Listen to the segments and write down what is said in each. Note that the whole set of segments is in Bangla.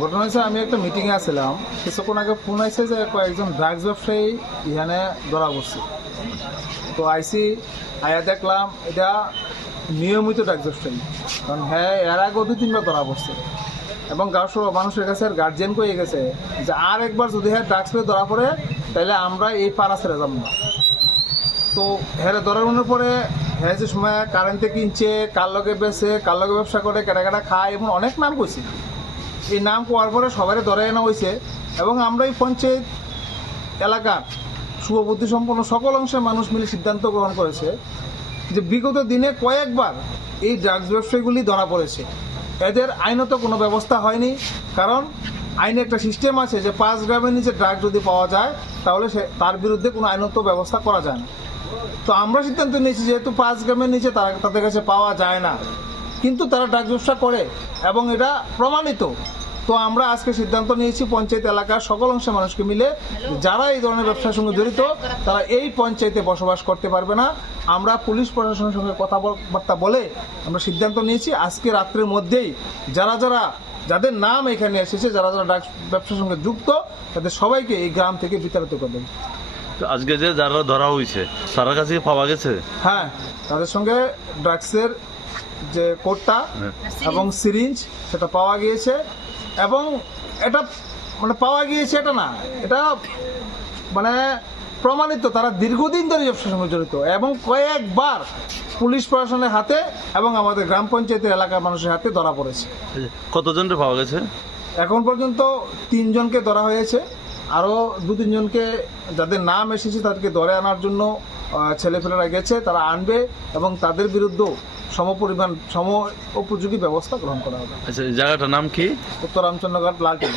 ঘটনা হয়েছে আমি একটা মিটিংয়ে আসছিলাম কিছুক্ষণ আগে ফোন আসছে যে কয়েকজন ড্রাগস ব্যবসায়ী এখানে ধরা পড়ছে। তো আইসি আয়া দেখলাম এটা নিয়মিত ড্রাগস ব্যবসায়ী কারণ হ্যাঁ এর আগেও দু তিনবার ধরা পড়ছে। এবং গাঁও সহ মানুষের কাছে আর গার্জিয়ান কয়ে গেছে যে আর একবার যদি হ্যাঁ ড্রাগস পেয়ে ধরা পড়ে তাহলে আমরা এই পাড়া ছেড়ে যাব না। তো হ্যাঁ ধরানোর পরে হ্যাঁ যে সময় কারেন্টে কিনছে, কার লগে বেছে কার লগে ব্যবসা করে, কেটা কেটা খায় এবং অনেক নাম কইছে। এই নাম কোয়ার পরে সবারই ধরে আনা হয়েছে। এবং আমরা এই পঞ্চায়েত এলাকার শুভবুদ্ধি সম্পন্ন সকল অংশের মানুষ মিলে সিদ্ধান্ত গ্রহণ করেছে যে বিগত দিনে কয়েকবার এই ড্রাগস ব্যবসায়ীগুলি ধরা পড়েছে। এদের আইনত কোনো ব্যবস্থা হয়নি, কারণ আইনে একটা সিস্টেম আছে যে পাঁচ গ্রামের নিচে ড্রাগ যদি পাওয়া যায়, তাহলে সে তার বিরুদ্ধে কোনো আইনত ব্যবস্থা করা যায় না। তো আমরা সিদ্ধান্ত নিয়েছি যেহেতু পাঁচ গ্রামের নিচে তারা, তাদের কাছে পাওয়া যায় না। কিন্তু তারা ড্রাগ ব্যবসা করে এবং এটা প্রমাণিত। তো আমরা আজকে সিদ্ধান্ত নিয়েছি পঞ্চায়েত এলাকার সকল অংশের মানুষকে মিলে যারা এই ধরনের ব্যবসার সঙ্গে জড়িত তারা এই পঞ্চায়েতে বসবাস করতে পারবে না। আমরা পুলিশ প্রশাসনের সঙ্গে কথাবার্তা বলে আমরা সিদ্ধান্ত নিয়েছি আজকে রাত্রের মধ্যেই যারা যারা যাদের নাম এখানে এসেছে যারা যারা ড্রাগস ব্যবসার সঙ্গে যুক্ত তাদের সবাইকে এই গ্রাম থেকে বিতাড়িত করবেন তো আজকে যে যারা ধরা হয়েছে তার কাছে পাওয়া গেছে? হ্যাঁ তাদের সঙ্গে ড্রাগসের যে কোডটা হ্যাঁ। এবং সিরিঞ্জ সেটা পাওয়া গিয়েছে। এবং এটা মানে পাওয়া গিয়েছে এটা না এটা মানে প্রমাণিত তারা দীর্ঘদিন ধরে ব্যবসার সঙ্গে জড়িত এবং কয়েকবার পুলিশ প্রশাসনের হাতে এবং আমাদের গ্রাম পঞ্চায়েতের এলাকার মানুষের হাতে ধরা পড়েছে। কতজনকে পাওয়া গেছে? এখন পর্যন্ত তিনজনকে ধরা হয়েছে আরও দু তিনজনকে যাদের নাম এসেছে তাদেরকে ধরে আনার জন্য ছেলেপেলেরা গেছে তারা আনবে এবং তাদের বিরুদ্ধেও সমপরিমাণ সম উপযোগী ব্যবস্থা গ্রহণ করা হবে। আচ্ছা এই জায়গাটার নাম কি? উত্তর রামচন্দ্রঘাট লালটিন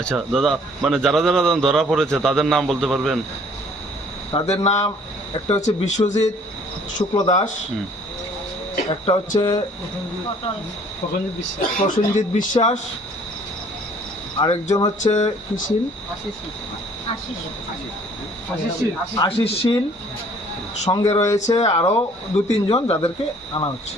আচ্ছা দাদা মানে যারা যারা ধরা পড়েছে তাদের নাম বলতে পারবেন? তাদের নাম একটা হচ্ছে বিশ্বজিৎ শুক্ল দাস একটা হচ্ছে প্রসেনজিৎ বিশ্বাস। আরেকজন হচ্ছে কিশিল। আশিস শীল। সঙ্গে রয়েছে আরও দু তিনজন যাদেরকে আনা হচ্ছে।